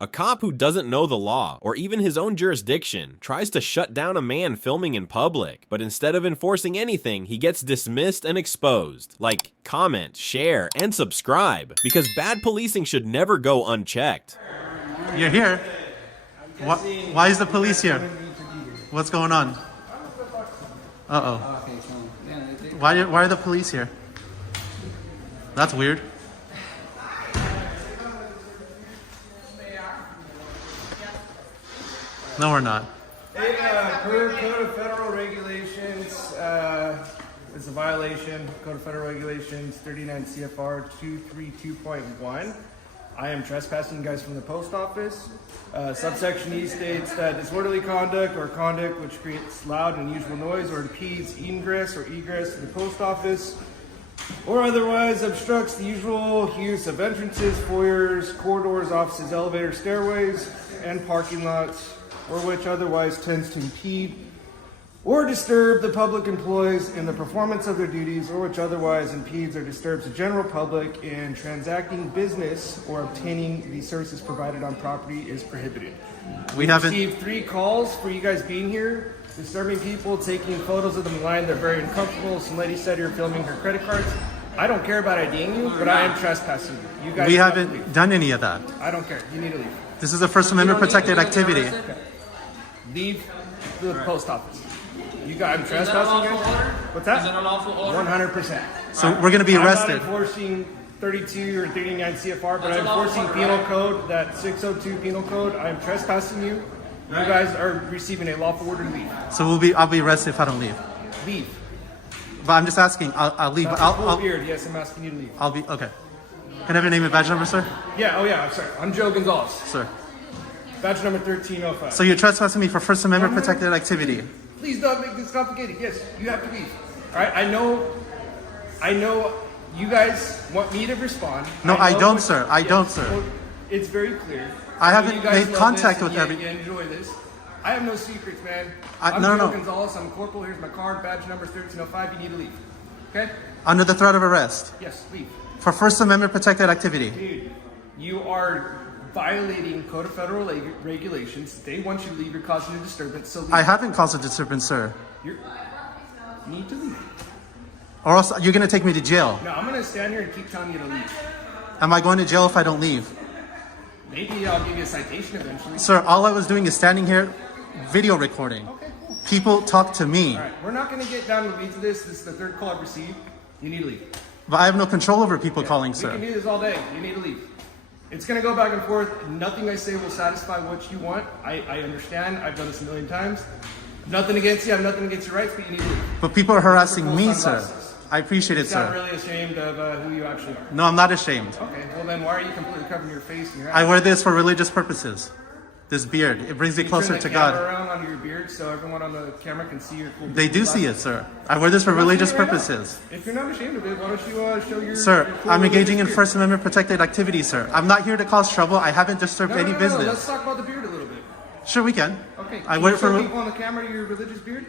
A cop who doesn't know the law, or even his own jurisdiction, tries to shut down a man filming in public, but instead of enforcing anything, he gets dismissed and exposed. Like, comment, share, and subscribe, because bad policing should never go unchecked. You're here? Why is the police here? What's going on? Uh-oh. Why are the police here? That's weird. No, we're not. Hey, per Code of Federal Regulations, it's a violation. Code of Federal Regulations 39 CFR 232.1. I am trespassing you guys from the post office. Subsection E states that disorderly conduct or conduct which creates loud and unusual noise or impedes ingress or egress to the post office or otherwise obstructs the usual use of entrances, foyers, corridors, offices, elevators, stairways, and parking lots, or which otherwise tends to impede or disturb the public employees in the performance of their duties, or which otherwise impedes or disturbs the general public in transacting business or obtaining the services provided on property is prohibited. We received 3 calls for you guys being here, disturbing people, taking photos of them in line. They're very uncomfortable. Some lady said you're filming her credit cards. I don't care about IDing you, but I am trespassing you. You guys We haven't done any of that. I don't care. You need to leave. This is a First Amendment protected activity. Okay. Leave the post office. You got, I'm trespassing you? What's that? Is it unlawful order? 100%. So we're going to be arrested. I'm not enforcing 32 or 39 CFR, but I'm enforcing penal code, that 602 penal code. I'm trespassing you. You guys are receiving a lawful order to leave. So I'll be arrested if I don't leave. Leave. But I'm just asking. I'll leave. That's a full beard. Yes, I'm asking you to leave. I'll be okay. Can I have your name and badge number, sir? Yeah. Oh yeah. I'm sorry. I'm Joe Gonzalez. Sir. Badge number 1305. So you're trespassing me for First Amendment protected activity. Please don't make this complicated. Yes, you have to leave. All right. I know. You guys want me to respond. No, I don't, sir. I don't, sir. Well, it's very clear. I haven't You guys made love contact this with and every. you enjoy this. I have no secrets, man. I'm No, Joe no. Gonzalez. I'm a corporal. Here's my card. Badge number 1305. You need to leave. Okay? Under the threat of arrest Yes, leave. for First Amendment protected activity. Dude, you are violating Code of Federal Regulations. They want you to leave. You're causing a disturbance. So leave. I haven't caused a disturbance, sir. You need to leave. Or else you're going to take me to jail. No, I'm going to stand here and keep telling you to leave. Am I going to jail if I don't leave? Maybe I'll give you a citation eventually. Sir, all I was doing is standing here, video recording. Okay, cool. People talk to me, All right, we're not going to get down to the weeds of this. This is the 3rd call I've received. You need to leave. but I have no control over people calling, We can sir. do this all day. You need to leave. It's going to go back and forth. Nothing I say will satisfy what you want. I understand. I've done this a million times. Nothing against you. I have nothing against your rights, but you need to leave. But people are harassing Full me, sir. sunglasses. I appreciate it, You sound sir. really ashamed of who you actually are. No, I'm not ashamed. Okay, well then why are you completely covering your face and your I eyes? wear this for religious purposes. This beard, it brings me You closer turn to the camera God. around under your beard so everyone on the camera can see your cool They do see it, glasses. sir. I wear this for I'm not religious seeing it right now. purposes. If you're not ashamed of it, why don't you show your Sir, your cool I'm engaging in religious First Amendment protected activity, sir. I'm not here to cause trouble. I haven't disturbed beard? any No, let's business. talk about the beard a little bit. Sure, we can. Okay. I Can wear you it for. show people on the camera your religious beard?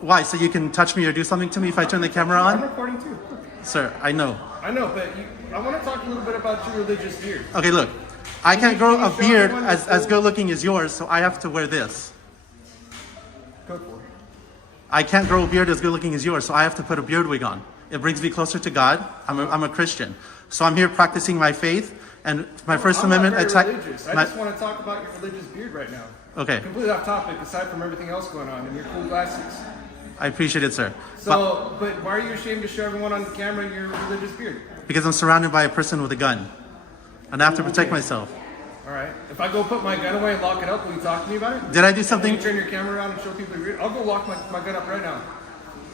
Why? So you can touch me or do something to me if I turn the camera I'm on? recording too. Sir, I know. I know, but I want to talk a little bit about your religious beard. Okay, look. I can't grow can you a show beard everyone as the full- good looking as yours, so I have to wear this. Go for it. I can't grow a beard as good looking as yours, so I have to put a beard wig on. It brings me closer to God. I'm a Christian. So I'm here practicing my faith, and my First I'm not Amendment very attack. religious. I just want to talk about your religious beard right now. Okay, Completely off topic, aside from everything else going on and your cool glasses. I appreciate it, sir. So, but why are you ashamed to show everyone on the camera your religious beard? Because I'm surrounded by a person with a gun, and I have to protect myself. All right. If I go put my gun away and lock it up, will you talk to me about it? Did I do Will something? you turn your camera around and show people your beard? I'll go lock my gun up right now.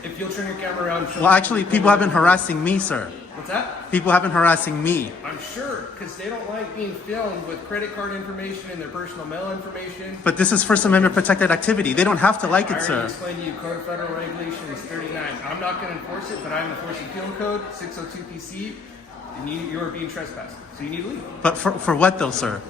If you'll turn your camera around and show Well, actually, people have been harassing me, sir. What's that? People have been harassing me. I'm sure, because they don't like being filmed with credit card information and their personal mail information. But this is First Amendment protected activity. They don't have to like I it, already sir. explained to you Code of Federal Regulations 39. I'm not going to enforce it, but I'm enforcing penal code 602 PC, and you are being trespassed. So you need to leave. But for what though, sir?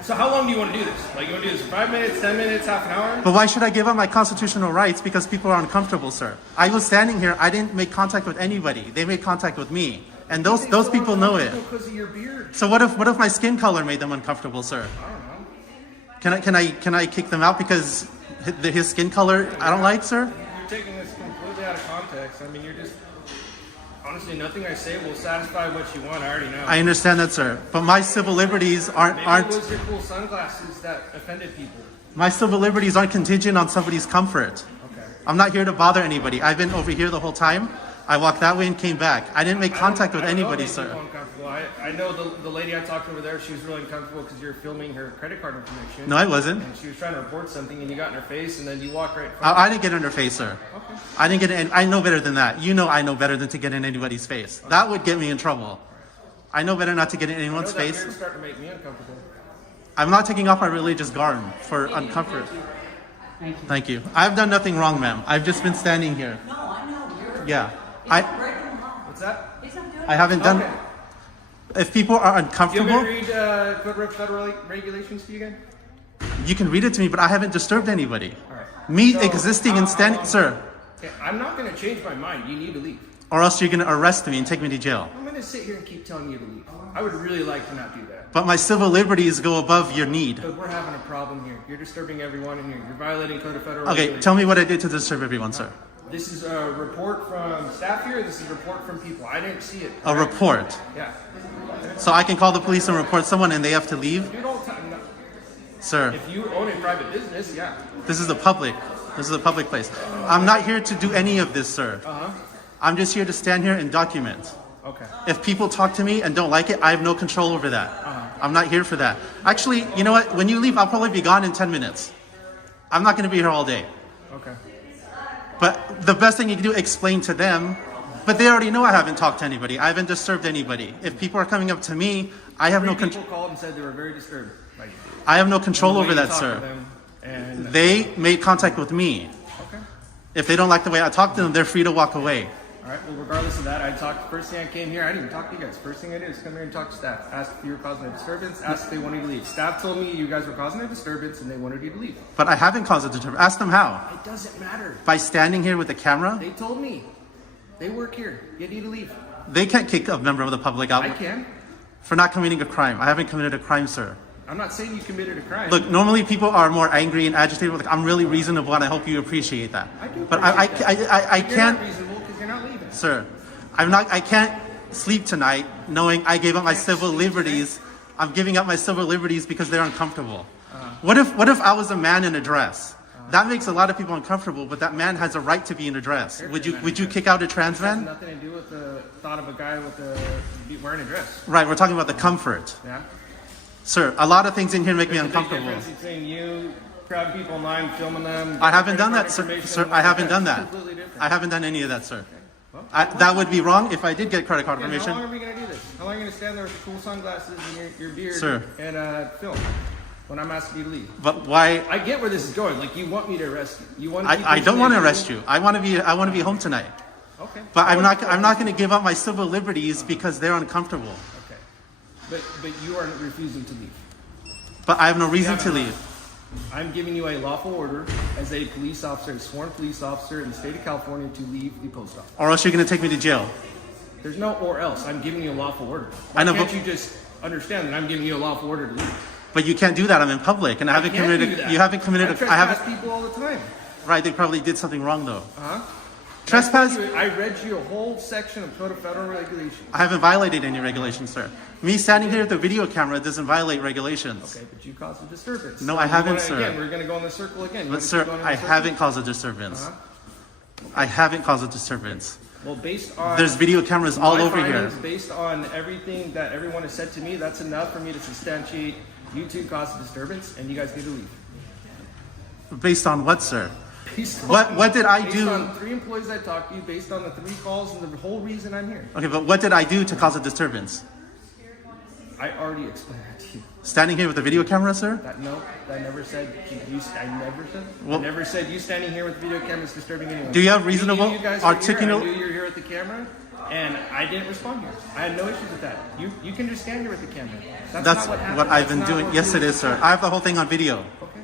So how long do you want to do this? Like, you want to do this for 5 minutes, 10 minutes, half an hour? But why should I give up my constitutional rights because people are uncomfortable, sir? I was standing here. I didn't make contact with anybody. They made contact with me, and those people know it. Because of your beard. So what if my skin color made them uncomfortable, sir? I don't know. Can I kick them out because his skin color I don't like, sir? You're taking this completely out of context. I mean, you're just honestly nothing I say will satisfy what you want. I already know. I understand that, sir, but my civil liberties Maybe aren't. it was your cool sunglasses that offended people. My civil liberties aren't contingent on somebody's comfort. Okay. I'm not here to bother anybody. I've been over here the whole time. I walked that way and came back. I didn't make contact with anybody, sir. I know the lady I talked to over there, she was really uncomfortable because you're filming her credit card information. No, I wasn't. And she was trying to report something and you got in her face and then you walked right in front I didn't get in her face, sir. Okay. I didn't get in. I know better than that. You know I know better than to get in anybody's face. Okay. That would get me in trouble. I know better not to get in anyone's I know that face. beard's starting to make me uncomfortable. I'm not taking off my religious garb for uncomfort. Thank you. Thank you. I've done nothing wrong, ma'am. I've just been standing here. No, I know. Yeah. What's that? It's not doing I haven't done. Okay. If people are Do you uncomfortable, want me to read Code of Federal Regulations to you again? you can read it to me, but I haven't disturbed anybody. All right. Me So, existing and standing, sir, Okay, I'm not going to change my mind. You need to leave. or else you're going to arrest me and take me to jail. I'm going to sit here and keep telling you to leave. I would really like to not do that. But my civil liberties go above your need. But we're having a problem here. You're disturbing everyone in here. You're violating Code of Federal Okay, Regulations. tell me what I did to disturb everyone, sir. This is a report from staff here. This is a report from people. I didn't see it. A report. Yeah. So I can call the police and report someone and they have to leave? You don't. No. Sir, If you own a private business, yeah. this is the public. This is a public place. I'm not here to do any of this, sir. I'm just here to stand here and document. Okay. If people talk to me and don't like it, I have no control over that. I'm not here for that. Actually, you know what? When you leave, I'll probably be gone in 10 minutes. I'm not going to be here all day. Okay. But the best thing you can do, explain to them. But they already know I haven't talked to anybody. I haven't disturbed anybody. If people are coming up to me, I have no Three control. people called and said they were very disturbed by you. I have no control The way over you that, talked to sir. them, and They made contact with me. okay. If they don't like the way I talk to them, they're free to walk away. All right. Well, regardless of that, I talked. First thing I came here, I didn't even talk to you guys. First thing I did is come here and talk to staff. Asked if you were causing a disturbance. Asked if they wanted you to leave. Staff told me you guys were causing a disturbance and they wanted you to leave. But I haven't caused a disturbance. Ask them how. It doesn't matter. By standing here with the camera? They told me. They work here. You need to leave. They can't kick a member of the public out I can. for not committing a crime. I haven't committed a crime, sir. I'm not saying you committed a crime. Look, normally people are more angry and agitated. Like, I'm really reasonable, and I hope you appreciate that. I do. But appreciate that. I You're can't, not reasonable because you're not leaving. sir. I can't sleep tonight knowing I gave up my civil liberties. I'm giving up my civil liberties because they're uncomfortable. What if I was a man in a dress? That makes a lot of people uncomfortable, but that man has a right to be in a dress. Would you kick out a trans It has man? nothing to do with the thought of a guy with wearing a dress. Right, we're talking about the comfort. Yeah. Sir, a lot of things in here make me There's a big uncomfortable. difference between you grabbing people online, filming them. I haven't credit done card that, sir. information, Sir, and I haven't that's done that. Completely different. I haven't done any of that, sir. Well, That would be wrong if I did get credit card Again, how long information. are we going to do this? How long are you going to stand there with your cool sunglasses and your beard Sir. and film when I'm asking you to leave? But why? I get where this is going. Like, you want me to arrest you. You want to keep I don't want to information- arrest you. I want to be home tonight. Okay. But I'm not going to give up my civil liberties because they're uncomfortable. Okay. But you are refusing to leave. But I have no reason Yeah, to but- leave. I'm giving you a lawful order as a police officer, a sworn police officer in the state of California to leave the post office. Or else you're going to take me to jail. There's no or else. I'm giving you a lawful order. I know, Can't but- you just understand that I'm giving you a lawful order to leave? But you can't do that. I'm in public, and I haven't can't committed. do that. You haven't committed. I I trespass haven't. people all the time. Right? They probably did something wrong though. Uh-huh. Trespass. I read you a whole section of Code of Federal Regulations. I haven't violated any regulations, sir. Me standing here with the video camera doesn't violate regulations. Okay, but you caused a disturbance. No, I You haven't, wanna- sir. Again, we're going to go in the circle again. You But wanna sir, keep going in I the circle? haven't caused a disturbance. Uh-huh. I haven't caused a disturbance. Well, based on There's video cameras all my over here. findings, based on everything that everyone has said to me, that's enough for me to substantiate you two caused a disturbance, and you guys need to leave. Based on what, sir? Based on- What did I based do? on 3 employees I talked to, based on the 3 calls, and the whole reason I'm here. Okay, but what did I do to cause a disturbance? I already explained that to you. Standing here with a video camera, sir? No, I never said I never said. Well- I never said you standing here with video cameras disturbing anyone. Do you have reasonable, You guys are articulate- Here. I knew you were here with the camera, and I didn't respond here. I had no issues with that. You can just stand here with the camera. That's That's not what happened. what I've That's been not doing. what Yes, we it is, sir. discussed. I have the whole thing on video. Okay.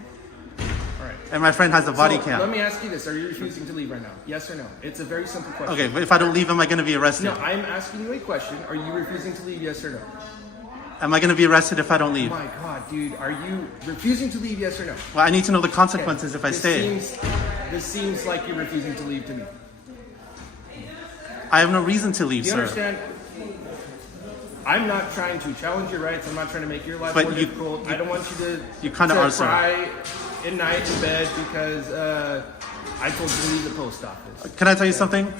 All right. And my friend has a body So, cam. let me ask you this: are you refusing to leave right now? Yes or no? It's a very simple question. Okay, but if I don't leave, am I going to be arrested? No, I'm asking you a question. Are you refusing to leave? Yes or no? Am I going to be arrested if I don't leave? Oh my God, dude, are you refusing to leave, yes or no? Well, I need to know the consequences if I This stay. this seems like you're refusing to leave to me. I have no reason to leave, Do you sir. understand? I'm not trying to challenge your rights. I'm not trying to make your life But more you- difficult. I don't want you to, You kinda are, sir. cry at night in bed because I told you to leave the post office. Can I tell you something?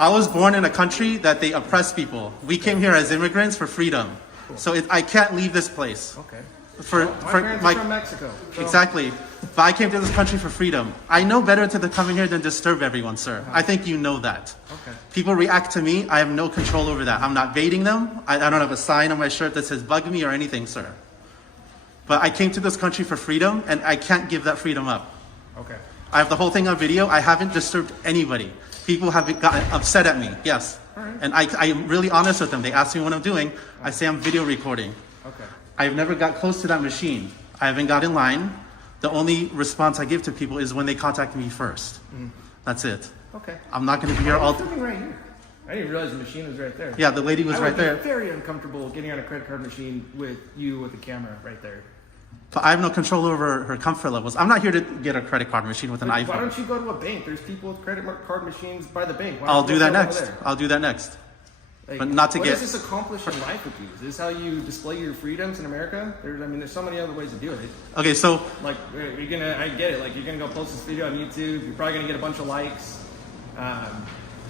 I was born in a country that they oppress people. We came here as immigrants for freedom. So I can't leave this place. Okay. For, My for parents my, are from Mexico. So exactly. But I came to this country for freedom. I know better to come in here than disturb everyone, sir. I think you know that. Okay. People react to me. I have no control over that. I'm not baiting them. I don't have a sign on my shirt that says bug me or anything, sir. But I came to this country for freedom, and I can't give that freedom up. Okay. I have the whole thing on video. I haven't disturbed anybody. People have gotten upset at me, yes. Alright. And I'm really honest with them. They ask me what I'm doing. I say I'm video recording. Okay. I've never got close to that machine. I haven't got in line. The only response I give to people is when they contact me first. That's it. Okay. I'm not going to be here all... I'm filming right here. I didn't realize the machine was right there. Yeah, the lady was I right would be there. very uncomfortable getting on a credit card machine with you with the camera right there. But I have no control over her comfort levels. I'm not here to get a credit card machine with an Why iPhone. don't you go to a bank? There's people with credit card machines by the bank. Why I'll don't do you that go over next. there? I'll do that next. Like, But not to what get- does this accomplish in life with you? Is this how you display your freedoms in America? There's so many other ways to do it. Okay, so Like, you're gonna, I get it. Like, you're gonna go post this video on YouTube. You're probably gonna get a bunch of likes.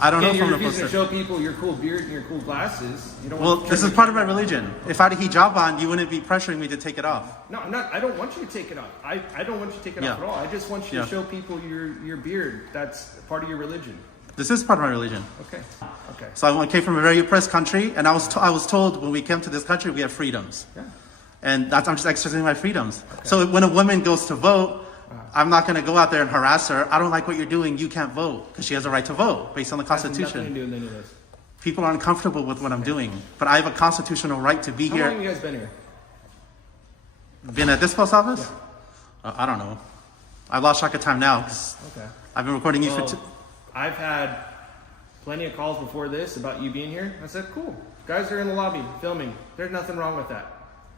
I don't know And if you're I'm going to refusing post to it. show people your cool beard and your cool glasses. You don't Well, want to this turn is part of my religion. If I had a hijab on, you wouldn't be pressuring me to take it off. No, I'm not. I don't want you to take it off. I don't want you to take it off Yeah. at all. I just want you Yeah. to show people your beard. That's part of your religion. This is part of my religion. Okay. Okay. So I came from a very oppressed country, and I was told when we came to this country we have freedoms, Yeah. and I'm just exercising my freedoms. So when a woman goes to vote, I'm not going to go out there and harass her. I don't like what you're doing. You can't vote because she has a right to vote based on the Has nothing to Constitution. do with any of this. People are uncomfortable with what I'm doing, but I have a constitutional right to be How long have here. you guys been here? Been at this post office? I don't know. I lost track of time now because Okay. I've been recording you Well, for. I've had plenty of calls before this about you being here. I said, cool. Guys are in the lobby filming. There's nothing wrong with that.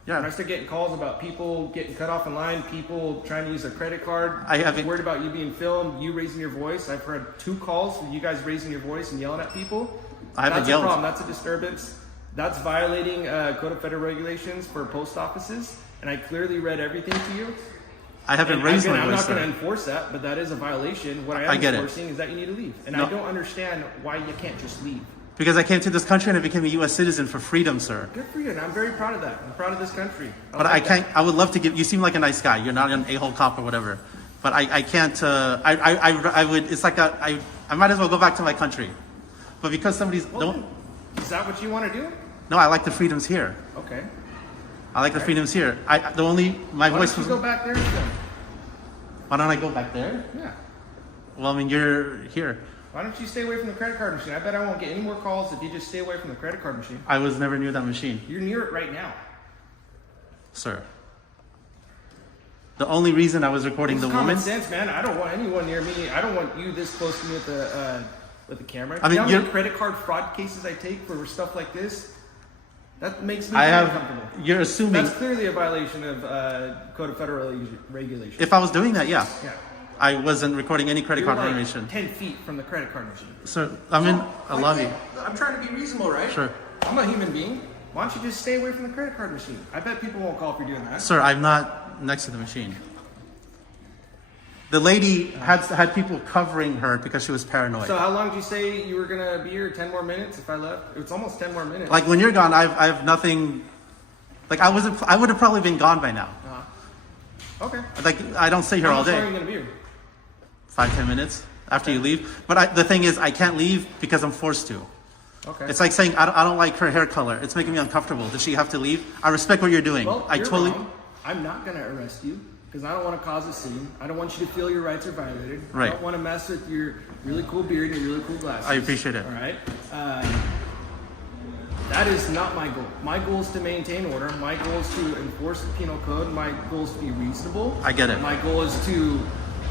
Yeah. And I started getting calls about people getting cut off in line, people trying to use their credit card. I haven't- worried about you being filmed, you raising your voice. I've heard 2 calls of you guys raising your voice and yelling at people. I haven't That's yelled. a problem. That's a disturbance. That's violating Code of Federal Regulations for post offices. And I clearly read everything to you. I haven't And raised I'm my voice. not going to Sir. enforce that, but that is a violation. What I I am get it. enforcing is that you need to leave. And No. I don't understand why you can't just leave. Because I came to this country and I became a U.S. citizen for freedom, sir. Good for you, and I'm very proud of that. I'm proud of this country. But I can't. I would love to give. You seem like a nice guy. You're not an a-hole cop or whatever. But I can't. I would. It's like I might as well go back to my country. But because somebody's don't. Is that what you want to do? No, I like the freedoms here. Okay. I like the freedoms here. My Why voice don't you was. go back there and film? Why don't I go back there? Yeah. Well, I mean, you're here. Why don't you stay away from the credit card machine? I bet I won't get any more calls if you just stay away from the credit card machine. I was never near that machine, You're near it right now. sir. The only reason I was recording It's the common woman. sense, man. I don't want anyone near me. I don't want you this close to me with the camera. I mean, you know how many you're- credit card fraud cases I take for stuff like this? That makes me I very have. uncomfortable. You're assuming. That's clearly a violation of Code of Federal Regulations. If I was doing that, yeah. Yeah. I wasn't recording any credit You're card like information. 10 feet from the credit card machine. Sir, I'm in a lobby. I'm trying to be reasonable, right? Sure. I'm a human being. Why don't you just stay away from the credit card machine? I bet people won't call if you're doing that. Sir, I'm not next to the machine. The lady had people covering her because she was paranoid. So how long did you say you were going to be here? 10 more minutes if I left? It's almost 10 more minutes. Like when you're gone, I have nothing. Like I would have probably been gone by now. Okay. Like I don't stay here How all much longer are day. you going to be here? 5-10 minutes after you leave. But the thing is, I can't leave because I'm forced to. Okay. It's like saying I don't like her hair color. It's making me uncomfortable. Does she have to leave? I respect what you're doing. Well, I you're totally. wrong. I'm not going to arrest you because I don't want to cause a scene. I don't want you to feel your rights are violated. Right. I don't want to mess with your really cool beard and your really cool glasses. I appreciate it. All right. That is not my goal. My goal is to maintain order. My goal is to enforce the penal code. My goal is to be reasonable. I get it. My goal is to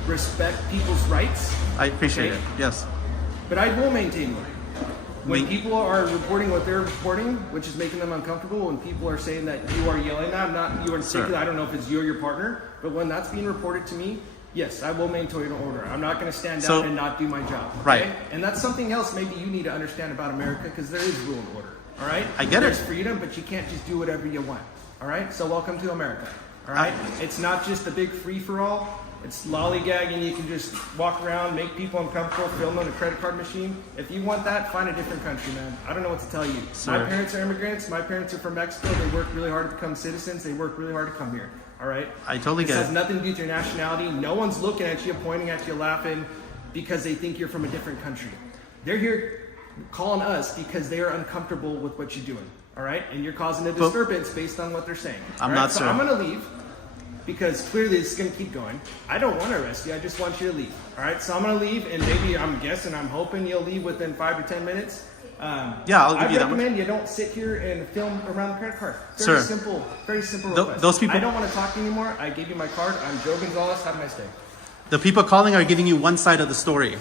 respect people's rights. I appreciate Okay. it. Yes. But I will maintain order. When people are reporting what they're reporting, which is making them uncomfortable, when people are saying that you are yelling at them, not you in particular, I don't know if it's you or your partner, but when that's being reported to me, yes, I will maintain an order. I'm not going to stand down and not do my job. Okay? Right. And that's something else maybe you need to understand about America, because there is rule and order. All right? I get There's it. freedom, but you can't just do whatever you want. All right? So welcome to America. All right? It's not just a big free-for-all. It's lollygagging. You can just walk around, make people uncomfortable, film on a credit card machine. If you want that, find a different country, man. I don't know what to tell you. Sir. My parents are immigrants. My parents are from Mexico. They worked really hard to become citizens. They worked really hard to come here. All right? I totally This get has it. nothing to do with your nationality. No one's looking at you, pointing at you, laughing because they think you're from a different country. They're here calling us because they are uncomfortable with what you're doing. All right? And you're causing a disturbance based on what they're saying. I'm all right? not So sure. I'm going to leave because clearly this is going to keep going. I don't want to arrest you. I just want you to leave. All right? So I'm going to leave, and maybe I'm guessing, I'm hoping you'll leave within 5 or 10 minutes. Yeah, I'll give you that I much. recommend you don't sit here and film around the credit card. Sir. Very simple request. those people- I don't want to talk to you anymore. I gave you my card. I'm Joe Gonzalez. Have a nice day. The people calling are giving you one side of the story. Okay,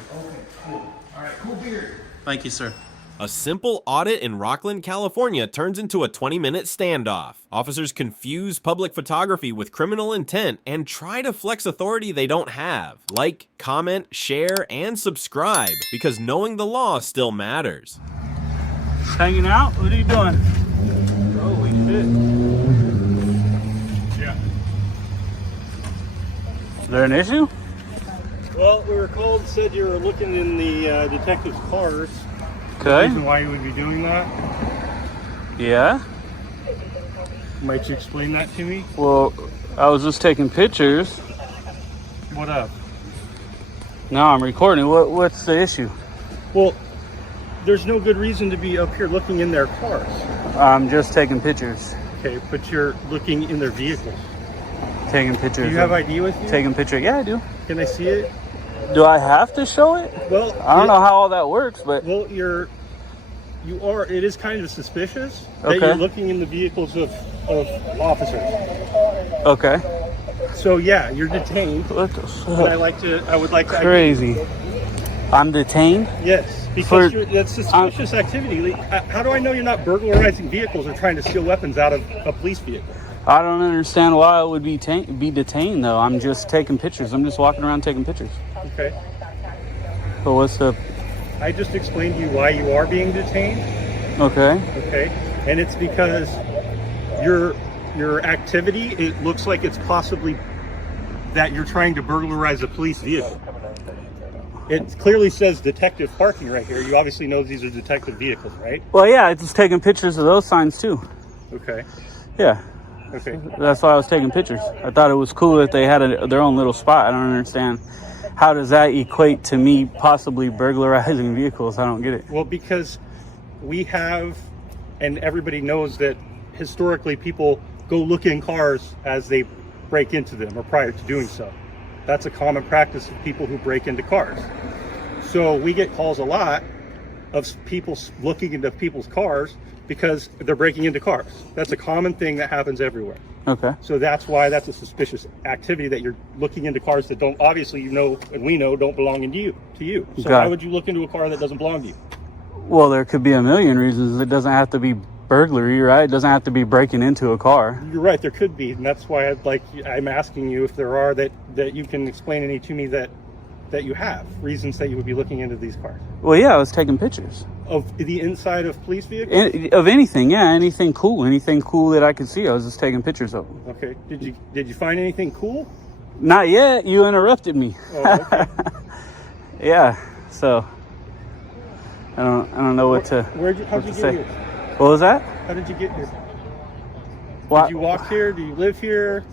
cool. All right, cool beard. Thank you, sir. A simple audit in Rockland, California turns into a 20-minute standoff. Officers confuse public photography with criminal intent and try to flex authority they don't have. Like, comment, share, and subscribe, because knowing the law still matters. Hanging out? What are you doing? Holy shit. Yeah. Is there an issue? Well, we were called and said you were looking in the detective's cars. Okay. Reason why you would be doing that? Yeah. Might you explain that to me? Well, I was just taking pictures. What up? Now I'm recording. What's the issue? Well, there's no good reason to be up here looking in their cars. I'm just taking pictures. Okay, but you're looking in their vehicles. Taking pictures. Do you have ID with you? Taking picture. Yeah, I do. Can I see it? Do I have to show it? Well, I don't know how all that works, but Well, it is kind of suspicious that Okay. you're looking in the vehicles of officers. okay. So yeah, you're detained. What the But fuck? I would like to Crazy. I'm detained? Yes, because For- that's suspicious activity. Like, how do I know you're not burglarizing vehicles or trying to steal weapons out of a police vehicle? I don't understand why I would be detained though. I'm just taking pictures. I'm just walking around taking pictures. Okay. But what's the I just explained to you why you are being detained. okay? Okay. And it's because your activity, it looks like it's possibly that you're trying to burglarize a police vehicle. It clearly says detective parking right here. You obviously know these are detective vehicles, right? Well, yeah, I was taking pictures of those signs too. Okay. Yeah, Okay. that's why I was taking pictures. I thought it was cool that they had their own little spot. I don't understand. How does that equate to me possibly burglarizing vehicles? I don't get it. Well, because we have, and everybody knows that historically people go look in cars as they break into them or prior to doing so. That's a common practice of people who break into cars. So we get calls a lot of people looking into people's cars because they're breaking into cars. That's a common thing that happens everywhere. Okay. So that's why that's a suspicious activity, that you're looking into cars that don't, obviously, you know, and we know don't belong to you. So Got why it. would you look into a car that doesn't belong to you? Well, there could be a million reasons. It doesn't have to be burglary, right? It doesn't have to be breaking into a car. You're right, there could be, and that's why I'm asking you if there are that you can explain any to me that you have reasons that you would be looking into these cars. Well, yeah, I was taking pictures Of the inside of police vehicles? of anything. Yeah, anything cool that I could see. I was just taking pictures of them. Okay. Did you find anything cool? Not yet. You interrupted me. Oh, okay. Yeah. So I don't know what to. How'd you to get say. here? What was that? How did you get here? Why? Did you walk here? Do you live here?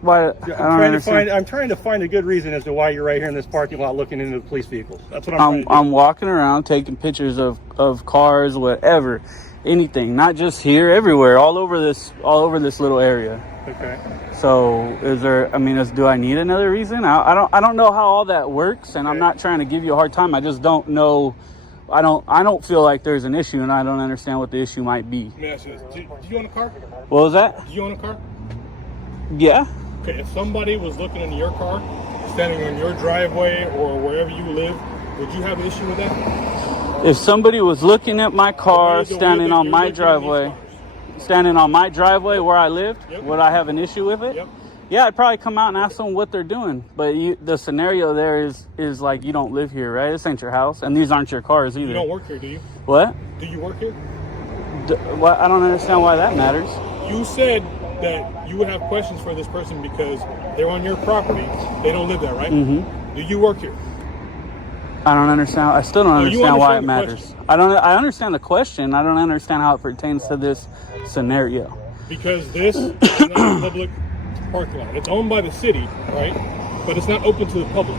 Why? I don't understand. I'm trying to find a good reason as to why you're right here in this parking lot looking into the police vehicles. That's what I'm trying to do. I'm walking around taking pictures of cars, whatever, anything. Not just here, everywhere, all over this little area. Okay. So do I need another reason? I don't know how all that works, and I'm not trying to give you a hard time. I just don't know. I don't feel like there's an issue, and I don't understand what the issue might be. Let me ask you this. Do you own a car? What was that? Do you own a car? Yeah. Okay, if somebody was looking into your car, standing on your driveway or wherever you live, would you have an issue with that? If somebody was looking at my car, standing on my driveway, where I lived, Yep. would I have an issue with it? Yep. Yeah, I'd probably come out and ask them what they're doing. But the scenario there is like, you don't live here, right? This ain't your house, and these aren't your cars either. You don't work here, do you? What? Do you work here? What? I don't understand why that matters. You said that you would have questions for this person because they're on your property. They don't live there, right? Mm-hmm. Do you work here? I don't understand. I still don't understand why it understand the matters. question. I understand the question. I don't understand how it pertains to this scenario. Because this is not a public parking lot. It's owned by the city, right? But it's not open to the public.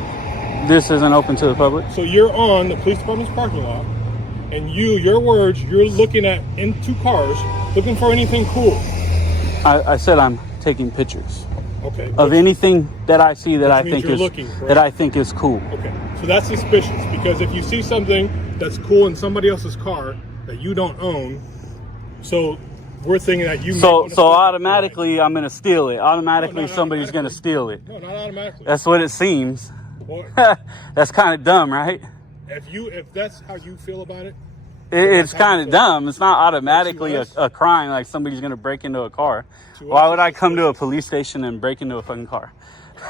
This isn't open to the public? So you're on the police department's parking lot, and your words, you're looking at into cars, looking for anything cool. I said I'm taking pictures Okay. of anything that I see that I means think you're is looking, correct? that I think is cool. Okay. So that's suspicious because if you see something that's cool in somebody else's car that you don't own, so we're thinking that you. So automatically I'm gonna steal it. Automatically somebody's gonna steal it. No, not automatically. That's what it seems. Well, That's kind of dumb, right? if that's how you feel about it, It's kind of dumb. It's not automatically a crime like somebody's going to break into a car. Why would I come to a police station and break into a fucking car?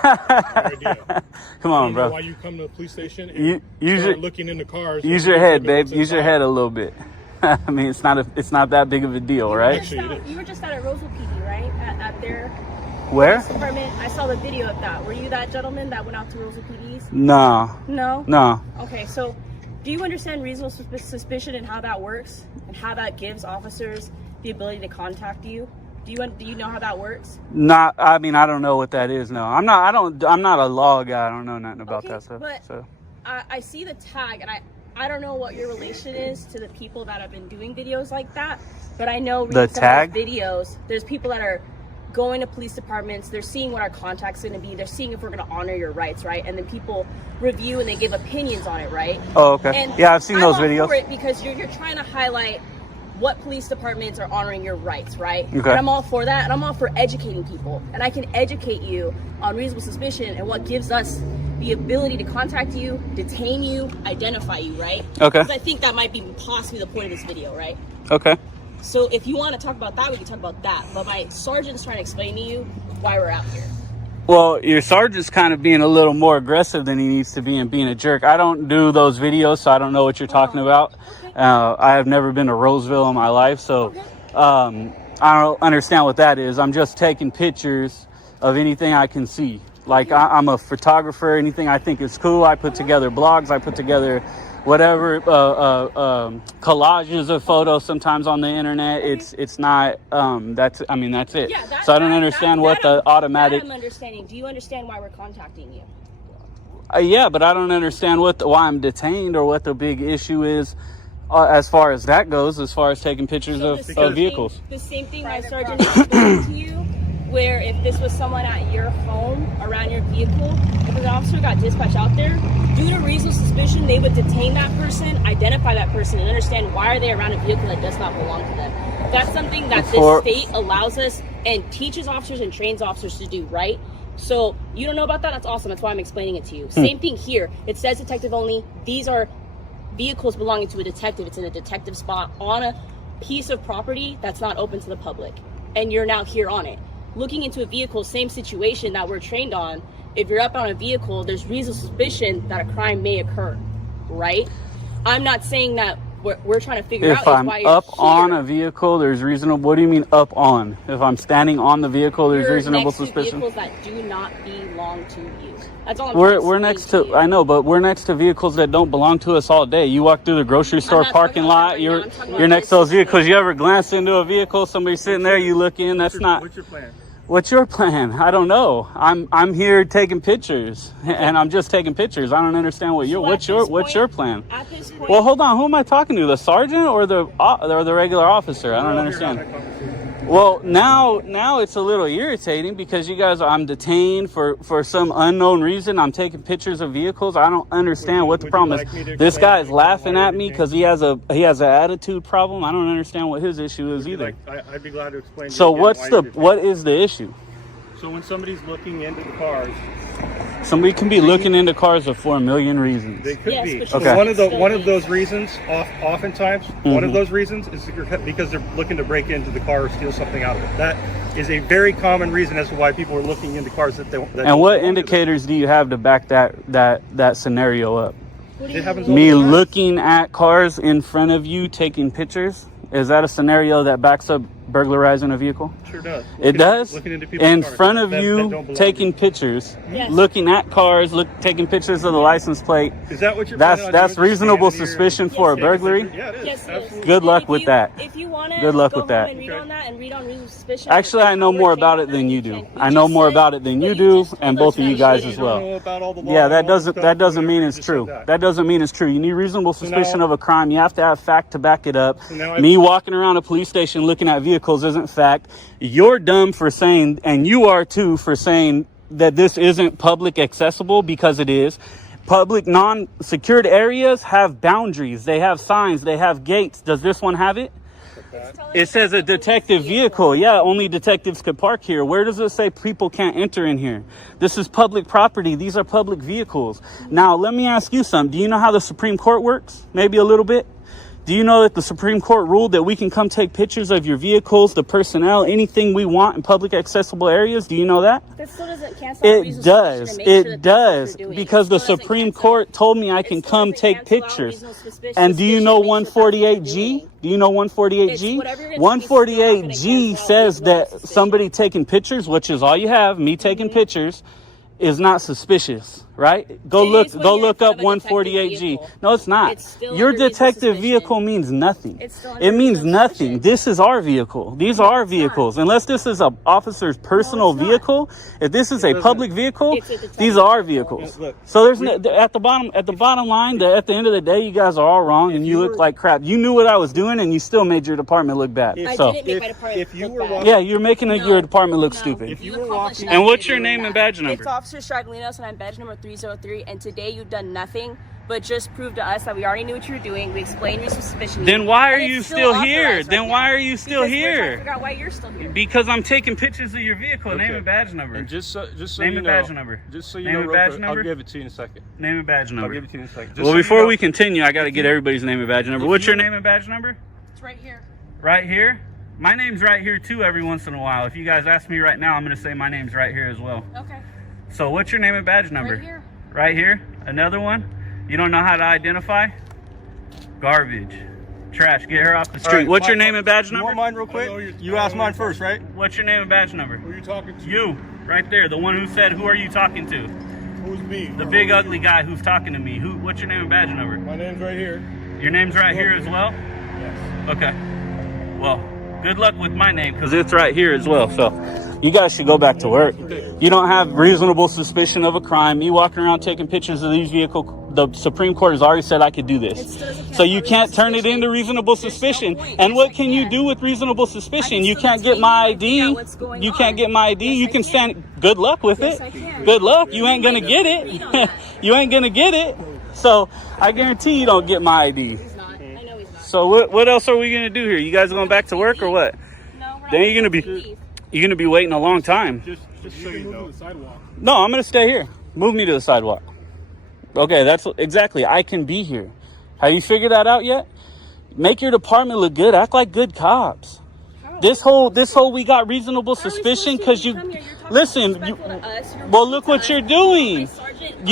idea. Come on, You know bro. why you come to the police station and Use start your, looking into cars? use your head, babe. Use your head a little bit. I mean, it's not that big of a deal, right? Actually, You were just out at Roseville PD, right? At their Where? department. I saw the video of that. Were you that gentleman that went out to Roseville PD's? No. No? No. Okay, so do you understand reasonable suspicion and how that works? And how that gives officers the ability to contact you? Do you know how that works? I mean, I don't know what that is. No, I'm not a law guy. I don't know nothing about that stuff. But So I see the tag, and I don't know what your relation is to the people that have been doing videos like that, but I know The reading some tag? of those videos, there's people that are going to police departments, they're seeing what our contact's going to be, they're seeing if we're going to honor your rights, right? And then people review and they give opinions on it, right? Oh, okay. And Yeah, I've seen those I'm all videos. for it because you're trying to highlight what police departments are honoring your rights, right? Okay. And I'm all for that, and I'm all for educating people. And I can educate you on reasonable suspicion and what gives us the ability to contact you, detain you, identify you, right? Okay. Because I think that might be possibly the point of this video, right? Okay. So if you want to talk about that, we can talk about that. But my sergeant's trying to explain to you why we're out here. Well, your sergeant's kind of being a little more aggressive than he needs to be and being a jerk. I don't do those videos, so I don't know what you're talking about. Okay. I have never been to Roseville in my life, so I don't understand what that is. I'm just taking pictures of anything I can see. Like, I'm a photographer. Anything I think is cool, I put together blogs. I put together whatever collages of photos sometimes on the internet. It's not that's it. Yeah, So I don't understand what the automatic. I'm understanding. Do you understand why we're contacting you? Yeah, but I don't understand why I'm detained or what the big issue is as far as that goes, as far as taking pictures So of vehicles. The same thing my sergeant explained to you, where if this was someone at your home, around your vehicle, if an officer got dispatched out there, due to reasonable suspicion, they would detain that person, identify that person, and understand why are they around a vehicle that does not belong to them. That's something that this state allows us and teaches officers and trains officers to do, right? So you don't know about that? That's awesome. That's why I'm explaining it to you. Same thing here. It says detective only. These are vehicles belonging to a detective. It's in a detective spot on a piece of property that's not open to the public. And you're now here on it. Looking into a vehicle, same situation that we're trained on. If you're up on a vehicle, there's reasonable suspicion that a crime may occur, right? I'm not saying that we're trying to figure out If I'm why you're up here. on a vehicle, there's reasonable. What do you mean up on? If I'm standing on the vehicle, there's You're reasonable next to suspicion. vehicles that do not belong to you. That's all I'm We're trying next explain to. you. I know, but we're next to vehicles that don't belong to us all day. You walk through the grocery store not parking talking about that lot. right now. You're I'm talking you're about next to those this vehicles. You ever glance into a vehicle? Somebody sitting there. You look in. That's not. What's your plan? What's your plan? I don't know. I'm here taking pictures, and I'm just taking pictures. I don't understand what your So what's your plan? At this point, Well, hold on. Who am I talking to? The sergeant or the regular officer? I don't understand. Well, now it's a little irritating because you guys, I'm detained for some unknown reason. I'm taking pictures of vehicles. I don't understand what the problem is. This guy's laughing at me because he has an attitude problem. I don't understand what his issue is either. I'd be glad to explain. So what is the issue? So when somebody's looking into the cars, Somebody can be looking into cars for a million reasons. they could Yes, be. but But Okay. one of those reasons, oftentimes, one of those reasons is because they're looking to break into the car or steal something out of it. That is a very common reason as to why people are looking into cars that And what don't belong to them. indicators do you have to back that scenario up? What do It you happens mean? Me all the time. looking at cars in front of you taking pictures? Is that a scenario that backs up burglarizing a vehicle? Sure does. It does? Looking into people's In cars front of that don't you belong to taking pictures, Yes. looking at cars, taking pictures of the license plate. Is that what you're That's planning on that's doing? Just reasonable standing here suspicion and for a taking pictures? burglary? Yeah, it is. Yes, it is. Absolutely. Good luck If with you- that. If you want to Good luck go with that. home and read on that and read on reasonable suspicion. Actually, I know more about it than you do. I know more about it than you do, and both of you guys as well. Yeah, that doesn't mean it's true. That doesn't mean it's true. You need reasonable suspicion now- of a crime. You have to have fact to back it up. So now I- Me walking around a police station looking at vehicles isn't fact. You're dumb for saying, and you are too, for saying that this isn't public accessible, because it is. Public non-secured areas have boundaries. They have signs. They have gates. Does this one have it? It says a detective vehicle. Yeah, only detectives could park here. Where does it say people can't enter in here? This is public property. These are public vehicles. Now, let me ask you something. Do you know how the Supreme Court works? Maybe a little bit. Do you know that the Supreme Court ruled that we can come take pictures of your vehicles, the personnel, anything we want in public accessible areas? Do you know that? That still doesn't cancel out It reasonable does. suspicion to make sure It that that's does. what you're doing. Because It the still doesn't Supreme cancel Court out- told me I it can still come doesn't take cancel out pictures. reasonable suspicion And do you to know make sure that's what you're 148G? doing. Do you know 148G? It's whatever you're gonna do, it's still not gonna 148G cancel out says reasonable that suspicion. somebody taking pictures, which is all you have, me taking pictures, is not suspicious, right? Go It look is when go you're look in front up of a detective 148G. vehicle. No, it's not. It's still Your under reasonable detective suspicion. vehicle means nothing. It's still It under means reasonable nothing. suspicion. This is our vehicle. These are our vehicles. Unless this is a officer's personal it's not. vehicle, if this is a public vehicle, It's a detective these are our vehicle. vehicles. Yeah, look, So there's at the bottom line, at the end of the day, you guys are all wrong and you look like crap. You knew what I was doing and you still made your department look bad. I So didn't make my department if you look were bad. walking- yeah, you're making your department look No. stupid. If you You were accomplished walking- And what's nothing your doing name and that. badge number? It's Officer Stragalinos, and I'm badge number 303. And today you've done nothing but just prove to us that we already knew what you were doing. We explained reasonable suspicion. Then why are And it's you still here? authorized Then right why now. are you still Because we're trying to here? figure out why you're still here. Because I'm taking pictures of your vehicle. Name Okay. and badge number. And just so Name you and know, badge number. Just so you Name know, and real badge quick, number? I'll give it to you in a second. Name and badge I'll number. give it to you in a second. Just Well, so you before know- we continue, I got to get everybody's name and badge number. What's your name and badge number? It's right here. Right here? My name's right here too every once in a while. If you guys ask me right now, I'm going to say my name's right here as well. Okay. So what's your name and badge number? Right here. Right here? Another one? You don't know how to identify? Garbage. Trash. Get her off the street. All right, What's your mine- name and badge You number? want mine real quick? You asked mine first, right? What's your name and badge number? Who are you talking to? You, right there, the one who said, "Who are you talking to?" Who's me? The big ugly guy who's talking to me. What's your name and badge number? My name's right here. Your name's right here as well? Yes. Okay. Well, good luck with my name because it's right here as well. So you guys should go back to work. You don't have reasonable suspicion of a crime. You walking around taking pictures of these vehicles. The Supreme Court has already said I could do It this. still doesn't So count you for can't reasonable turn it suspicion. into reasonable There's no suspicion. point. And Yes, what I can you can. do with reasonable I suspicion? can You still can't get detain my you and figure ID. out what's going You on. can't get my ID. Yes, You I can can. stand. Good luck with Yes, it. I can. Good luck. You ain't gonna You get read on it. that. You ain't gonna get it. So I guarantee you don't get my ID. He's not. I know he's not. So what else are we gonna do here? You guys going back to work or what? No, we're Then not you're gonna be leave. you're gonna be waiting a long time. Just so you know. The sidewalk. No, I'm gonna stay here. Move me to the sidewalk. Okay, that's exactly. I can be here. Have you figured that out yet? Make your department look good. Act like good cops. This whole we got reasonable How are we suspicion supposed to because you come here? You're talking listen. disrespectful to us. You're Well, rude look to what us. you're doing. My sergeant-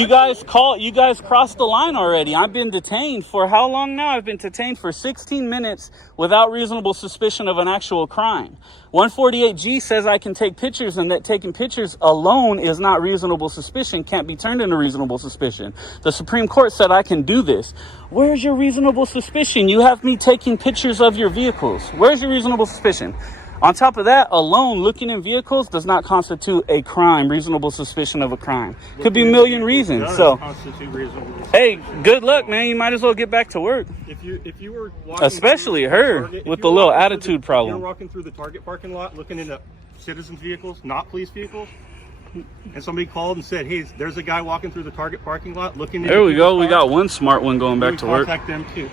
You guys crossed the line already. I've been detained for how long now? I've been detained for 16 minutes without reasonable suspicion of an actual crime. 148G says I can take pictures and that taking pictures alone is not reasonable suspicion, can't be turned into reasonable suspicion. The Supreme Court said I can do this. Where's your reasonable suspicion? You have me taking pictures of your vehicles. Where's your reasonable suspicion? On top of that, alone looking in vehicles does not constitute a crime, reasonable suspicion of a crime. Could be a million reasons. Does So, constitute reasonable. hey, good luck, man. You might as well get back to work. If you were walking Especially through her, Target- if with you the were little walking through attitude the- problem. If you're walking through the Target parking lot looking into citizens' vehicles, not police vehicles, and somebody called and said, "Hey, there's a guy walking through the Target parking lot looking." There we into go. people's We cars," got one smart one going you back would to work. Contact them too.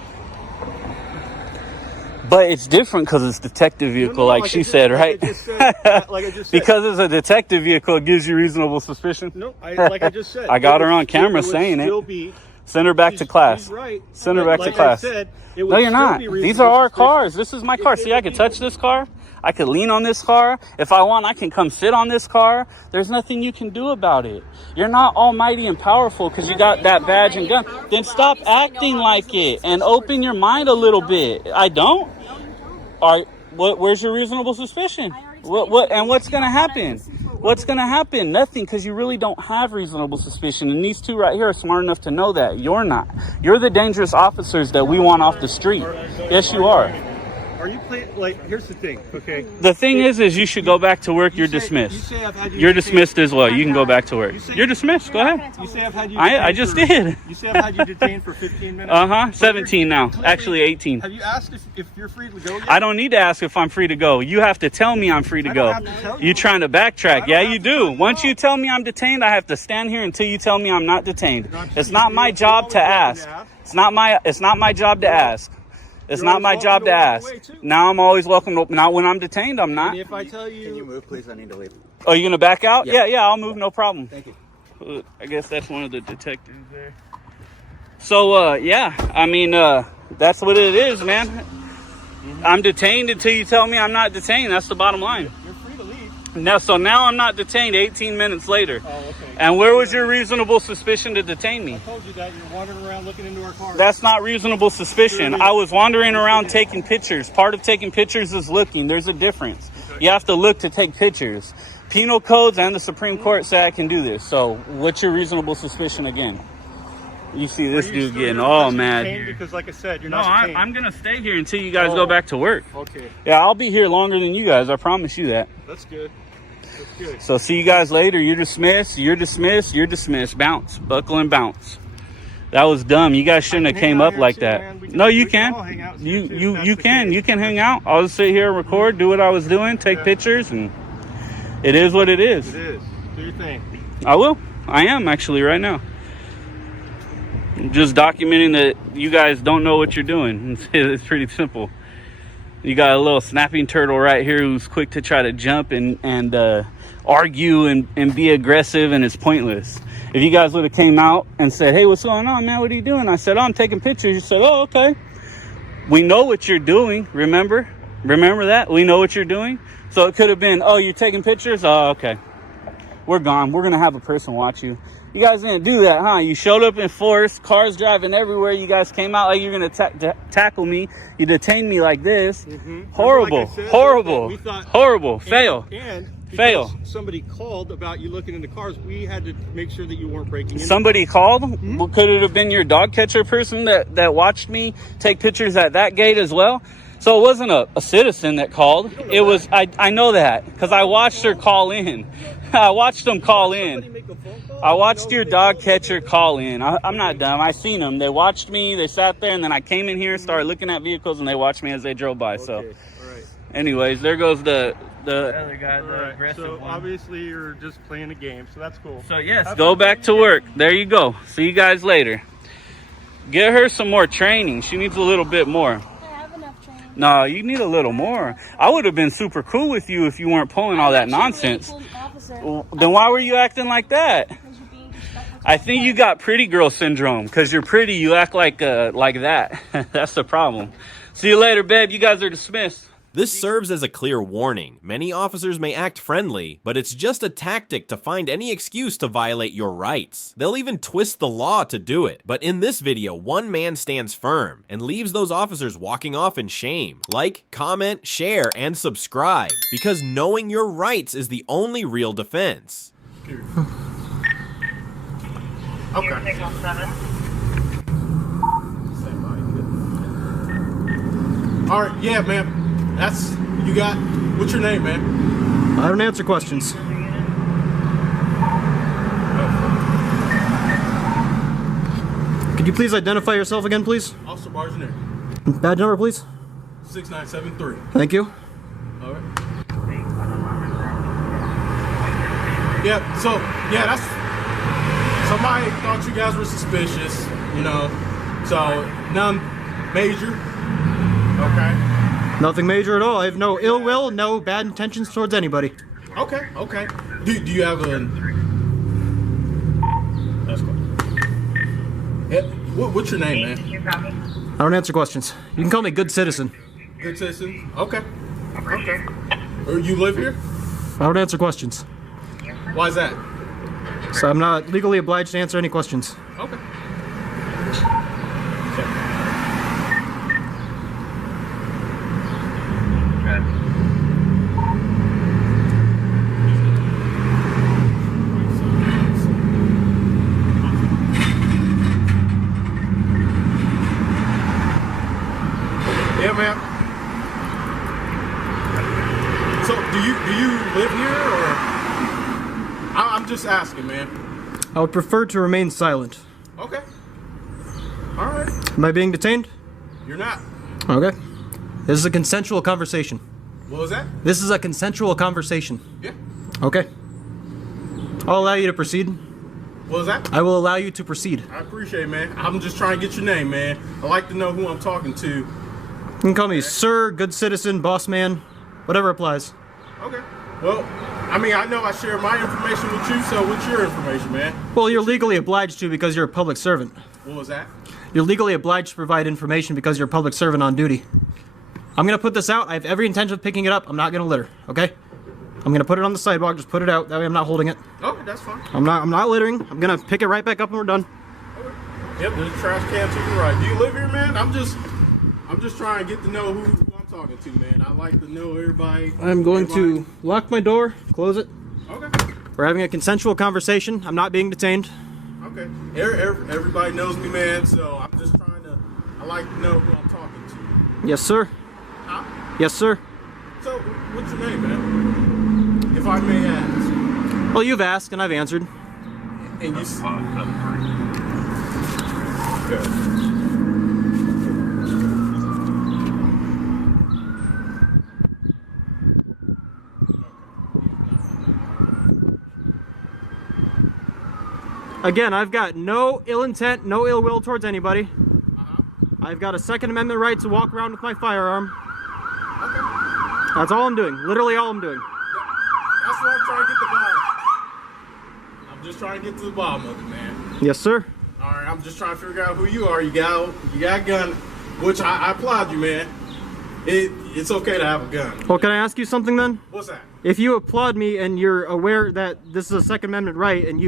But it's different because it's detective vehicle, like she said, right? Because it's a detective vehicle, it gives you reasonable suspicion. No, like I just said. I got her on camera saying it. Send her back to class. Right. Send her back to class. No, you're not. These are our cars. This is my car. See, I could touch this car. I could lean on this car. If I want, I can come sit on this car. There's nothing you can do about it. You're not almighty and powerful because you got that badge and gun. Then stop acting like it and open your mind a little bit. I don't. Where's your reasonable suspicion? And what's going to happen? What's going to happen? Nothing, because you really don't have reasonable suspicion. And these two right here are smart enough to know that. You're not. You're the dangerous officers that we want off the street. Yes, you are. Are you playing? Like, here's the thing, okay? The thing is you should go back to work. You're dismissed. You're dismissed as well. You can go back to work. You're dismissed. Go ahead. You say I've had you. I just did. You say I've had you detained for 15 minutes. 17 now. Actually 18. Have you asked if you're free to go yet? I don't need to ask if I'm free to go. You have to tell me I'm free to go. You're trying to backtrack. Yeah, you do. Once you tell me I'm detained, I have to stand here until you tell me I'm not detained. It's not my job to ask. It's not my job to ask. It's not my job to ask. Now I'm always welcome to, not when I'm detained, I'm not. And if I tell you... Can you move, please? I need to leave. Oh, you gonna back out? Yeah, I'll move, no problem. Thank you. I guess that's one of the detectives there. So, I mean, that's what it is, man. I'm detained until you tell me I'm not detained. That's the bottom line. You're free to leave. Now I'm not detained 18 minutes later. Oh, okay. And where was your reasonable suspicion to detain me? I told you that. You're wandering around looking into our car. That's not reasonable suspicion. I was wandering around taking pictures. Part of taking pictures is looking. There's a difference. Okay. You have to look to take pictures. Penal codes and the Supreme Court say I can do this. So what's your reasonable suspicion again? You see this dude getting all mad here. Because like I said, you're not detained. I'm going to stay here until you guys go back to work. Okay. Yeah, I'll be here longer than you guys. I promise you that. That's good. That's good. So see you guys later. You're dismissed. You're dismissed. You're dismissed. Bounce. Buckle and bounce. That was dumb. You guys shouldn't have came up like that. No, you can. You can. You can hang out. I'll just sit here and record, do what I was doing, take pictures, and it is what it is. It is. Do your thing. I will. I am actually right now. Just documenting that you guys don't know what you're doing. It's pretty simple. You got a little snapping turtle right here who's quick to try to jump and argue and be aggressive, and it's pointless. If you guys would have came out and said, hey, what's going on, man? What are you doing? I said, oh, I'm taking pictures. You said, oh, okay. We know what you're doing. Remember that? We know what you're doing. So it could have been, oh, you're taking pictures? Oh, okay. We're gone. We're going to have a person watch you. You guys didn't do that, huh? You showed up in force, cars driving everywhere. You guys came out like you're going to tackle me. You detained me like this. Horrible, like said, horrible, we thought, horrible. Fail. And Fail. Somebody called about you looking in the cars. We had to make sure that you weren't breaking in. Somebody called? Could it have been your dog catcher person that watched me take pictures at that gate as well? So it wasn't a citizen that called. It was, I know that because I watched her call in. I watched them call in. I watched your dog catcher call in. I'm not dumb. I seen them. They watched me. They sat there, and then I came in here, started looking at vehicles, and they watched me as they drove by. So, all right. anyways, there goes the other guy, the aggressive one. Obviously, you're just playing a game, so that's cool. So yes, go back to work. There you go. See you guys later. Get her some more training. She needs a little bit more. No, you need a little more. I would have been super cool with you if you weren't pulling all that nonsense. Then why were you acting like that? I think you got pretty girl syndrome. Because you're pretty, you act like that. That's the problem. See you later, babe. You guys are dismissed. This serves as a clear warning. Many officers may act friendly, but it's just a tactic to find any excuse to violate your rights. They'll even twist the law to do it. But in this video, one man stands firm and leaves those officers walking off in shame. Like, comment, share, and subscribe, because knowing your rights is the only real defense. Okay. All right, yeah, man. That's, you got, what's your name, man? I don't answer questions. Could you please identify yourself again, please? Officer Bargener. Badge number, please. 6973. Thank you. All right. Yeah, so, yeah, that's, somebody thought you guys were suspicious, you know, so none major, okay. Nothing major at all. I have no ill will, no bad intentions towards anybody. Okay, okay. Do you have a... That's cool. Yeah, what's your name, man? I don't answer questions. You can call me good citizen. Good citizen? Okay. Okay. Or you live here? I don't answer questions. Why is that? So I'm not legally obliged to answer any questions. Okay. Yeah, ma'am. So, do you live here, or? I'm just asking, man. I would prefer to remain silent. Okay. All right. Am I being detained? You're not. Okay. This is a consensual conversation. What was that? This is a consensual conversation. Yeah. Okay. I'll allow you to proceed. What was that? I will allow you to proceed. I appreciate it, man. I'm just trying to get your name, man. I like to know who I'm talking to. You can call me sir, good citizen, boss man, whatever applies. Okay. Well, I mean, I know I share my information with you, so what's your information, man? Well, you're legally obliged to because you're a public servant. What was that? You're legally obliged to provide information because you're a public servant on duty. I'm gonna put this out. I have every intention of picking it up. I'm not gonna litter, okay? I'm gonna put it on the sidewalk, just put it out. That way I'm not holding it. Okay, that's fine. I'm not littering. I'm gonna pick it right back up when we're done. Okay. Yep, there's a trash can to your right. Do you live here, man? I'm just trying to get to know who I'm talking to, man. I like to know everybody. I'm going to lock my door, close it. Okay. We're having a consensual conversation. I'm not being detained. Okay. Everybody knows me, man, so I'm just trying to, I like to know who I'm talking to. Yes, sir. Huh? Yes, sir. So, what's your name, man? If I may ask. Well, you've asked and I've answered. And you... Okay. Again, I've got no ill intent, no ill will towards anybody. I've got a Second Amendment right to walk around with my firearm. Okay. That's all I'm doing. Literally all I'm doing. That's what I'm trying to get to the bottom. I'm just trying to get to the bottom of it, man. Yes, sir. All right, I'm just trying to figure out who you are. You got a gun, which I applaud you, man. It's okay to have a gun. Well, can I ask you something then? What's that? If you applaud me and you're aware that this is a Second Amendment right and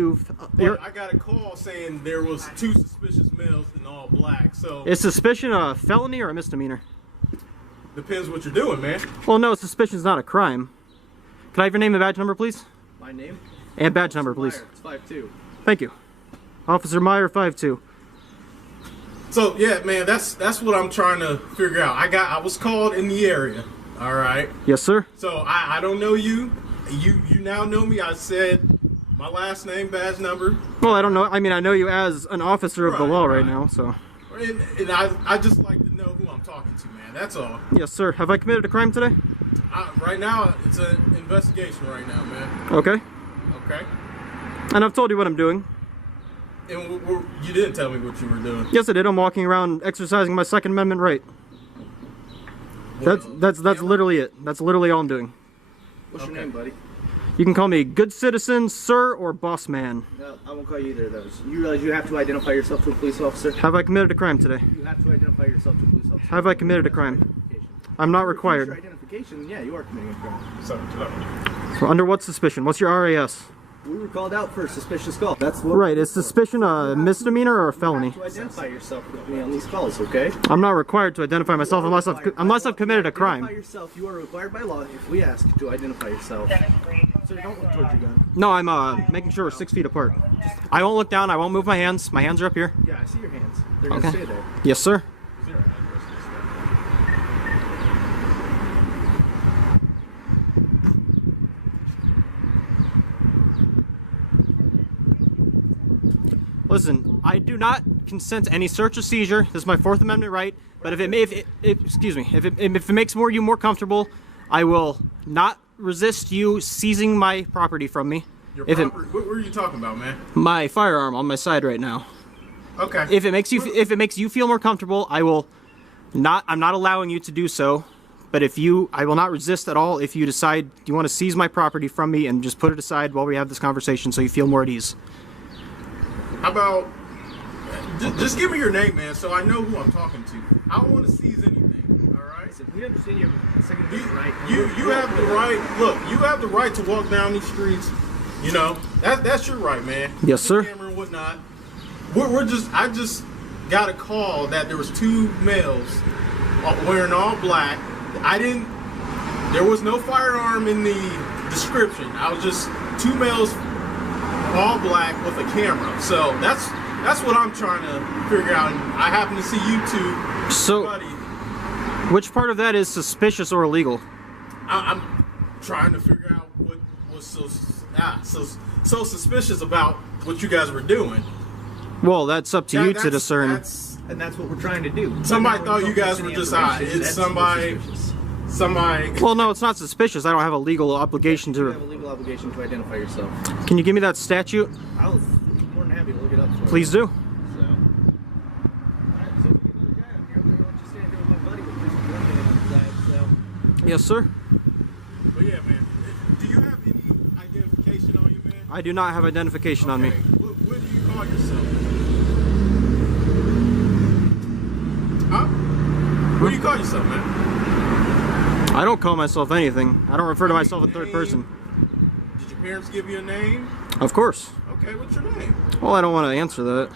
Well, I got a call saying there was 2 suspicious males in all black, so... Is suspicion a felony or a misdemeanor? Depends what you're doing, man. Well, no, suspicion is not a crime. Can I have your name and badge number, please? My name? And badge number, please. It's 5'2". Thank you. Officer Meyer, 5'2". So yeah, man, that's what I'm trying to figure out. I was called in the area. All right. Yes, sir. So I don't know you. You now know me. I said my last name, badge number. Well, I don't know. I mean, I know you as an officer of the law right now, so. And I just like to know who I'm talking to, man. That's all. Yes, sir. Have I committed a crime today? Right now, it's an investigation right now, man. Okay. Okay. And I've told you what I'm doing. And you didn't tell me what you were doing. Yes, I did. I'm walking around exercising my Second Amendment right. That's literally it. That's literally all I'm doing. What's your name, buddy? You can call me good citizen, sir, or boss man. No, I won't call you either of those. You realize you have to identify yourself to a police officer? Have I committed a crime today? You have to identify yourself to a police officer. Have I committed a crime? I'm not required. For identification, yeah, you are committing a crime. So under what suspicion? What's your RAS? We were called out for a suspicious call. That's what. Right, is suspicion a misdemeanor or a felony? You have to identify yourself with me on these calls, okay? I'm not required to identify myself unless I've committed a crime. Identify yourself. You are required by law if we ask to identify yourself. Sir, don't look towards your gun. No, I'm making sure we're 6 feet apart. I won't look down. I won't move my hands. My hands are up here. Yeah, I see your hands. They're Okay. gonna stay there. Yes, sir. Listen, I do not consent to any search or seizure. This is my Fourth Amendment right. But if it makes you more comfortable, I will not resist you seizing my property from me. Your property? What were you talking about, man? My firearm on my side right now. Okay. If it makes you feel more comfortable, I'm not allowing you to do so. but I will not resist at all if you decide you want to seize my property from me and just put it aside while we have this conversation so you feel more at ease. How about just give me your name, man, so I know who I'm talking to. I don't want to seize anything. All right. We understand you have a second right. You have the right. Look, you have the right to walk down these streets. You know that's your right, man. Yes, sir. Camera and whatnot. I just got a call that there was 2 males wearing all black. There was no firearm in the description. I was just 2 males, all black with a camera. So that's what I'm trying to figure out. And I happen to see you 2. So, buddy. Which part of that is suspicious or illegal? I'm trying to figure out what was so suspicious about what you guys were doing. Well, that's up to you to discern. And that's what we're trying to do. Somebody thought you guys were just it's somebody. Well, no, it's not suspicious. I don't have a legal obligation You to. have a legal obligation to identify yourself. Can you give me that statute? I'll be more than happy to look it up for you. Please do. So, alright, so we get another guy up here. I'm gonna let you stand here with my buddy with this one on the side, so. Yes, sir. But yeah, man. Do you have any identification on you, man? I do not have identification on me. What do you call yourself? Huh? What do you call yourself, man? I don't call myself anything. I don't refer to myself in third person. Did your parents give you a name? Of course. Okay, what's your name? Well, I don't want to answer that.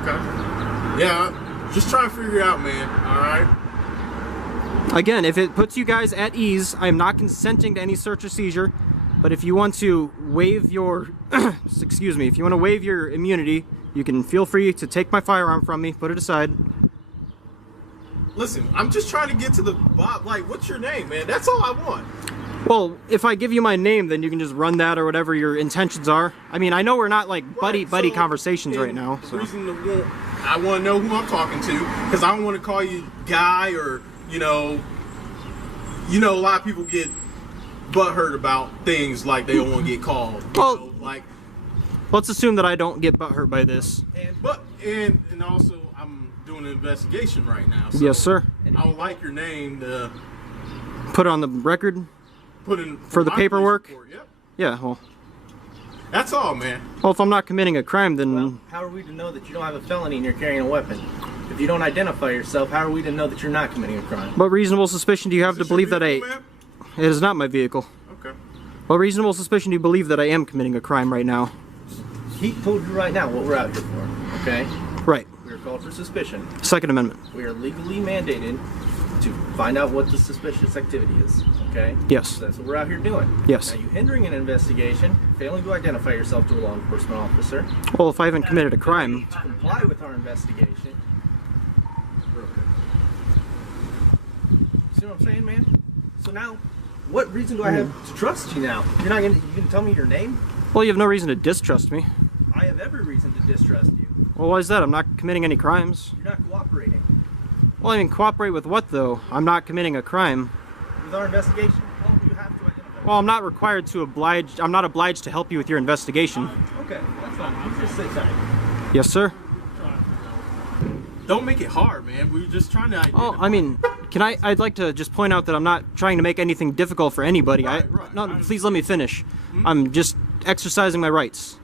Okay. Yeah, just trying to figure it out, man. All right. Again, if it puts you guys at ease, I am not consenting to any search or seizure. But if you want to waive your, excuse me, if you want to waive your immunity, you can feel free to take my firearm from me, put it aside. Listen, I'm just trying to get to the bottom. Like, what's your name, man? That's all I want. Well, if I give you my name, then you can just run that or whatever your intentions are. I mean, I know we're not like buddy So, conversations right now. The So. reason I want to know who I'm talking to, because I don't want to call you guy or a lot of people get butthurt about things like they don't want to get called. Well, like let's assume that I don't get butthurt by this. And also I'm doing an investigation right now. So Yes, sir. I would like your name to Put it on the record. put in For the my police paperwork? report. Yep. Yeah. Well, That's all, man. if I'm not committing a crime, then Well, how are we to know that you don't have a felony and you're carrying a weapon? If you don't identify yourself, how are we to know that you're not committing a crime? what reasonable suspicion do you have Is to this your believe that vehicle, man? it is not my vehicle? Okay. What reasonable suspicion do you believe that I am committing a crime right now? He told you right now what we're out here for, okay? Right. We're called for suspicion. Second Amendment. We are legally mandated to find out what the suspicious activity is, okay? Yes. So that's what we're out here doing. Yes. Now, you hindering an investigation, failing to identify yourself to a law enforcement officer, Well, if I haven't committed a crime, to comply with our investigation. We're okay. See what I'm saying, man? So now, what reason do I have to trust you now? You're not gonna, you can tell me your name? well, you have no reason to distrust me. I have every reason to distrust you. Well, why is that? I'm not committing any crimes. You're not cooperating Well, I mean, cooperate with what, though? I'm not committing a crime. with our investigation. Well, you have to identify. Well, I'm not required to oblige. I'm not obliged to help you with your investigation. Okay, that's fine. You just sit tight. Yes, sir. Don't make it hard, man. We were just trying to identify. Oh, I mean, I'd like to just point out that I'm not trying to make anything difficult for anybody. Right. No, please let me finish. I'm just exercising my rights.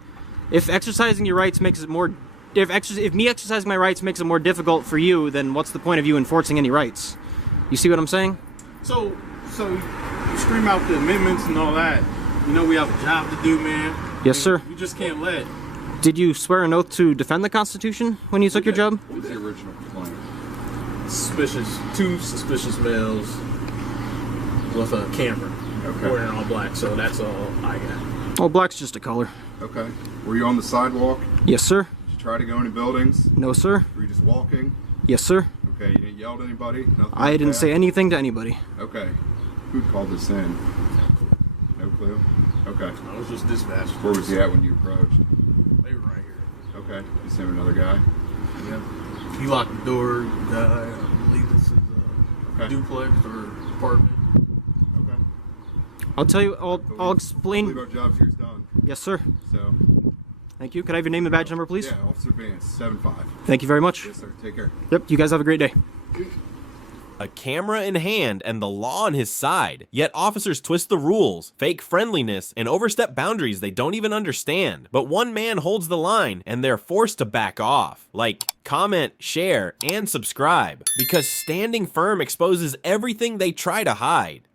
If exercising your rights makes it more, if me exercising my rights makes it more difficult for you, then what's the point of you enforcing any rights? You see what I'm saying? So you scream out the amendments and all that. You know we have a job to do, man. Yes, sir. We just can't let. Did you swear an oath to defend the Constitution when you took your job? What was the original complaint? Two suspicious males with a camera. Okay. Wearing all black, so that's all I got. Oh, black's just a color. Okay. Were you on the sidewalk? Yes, sir. Did you try to go into buildings? No, sir. Were you just walking? Yes, sir. Okay. You didn't yell at anybody? Nothing I like didn't that? say anything to anybody. Okay. Who called this in? No clue? Okay. I was just dispatched. Where was he at when you approached? They were right here. Okay. You seen another guy? Yeah. He locked the door. I believe this is a Okay. duplex or apartment. Okay. I'll tell you. I'll I believe explain. our job's here's done. Yes, sir. So, Thank you. Could I have your name and badge number, please? yeah, Officer Vance, 7-5. Thank you very much. Yes, sir. Take care. Yep. You guys have a great day. a camera in hand and the law on his side. Yet officers twist the rules, fake friendliness, and overstep boundaries they don't even understand. But one man holds the line and they're forced to back off. Like, comment, share, and subscribe. Because standing firm exposes everything they try to hide.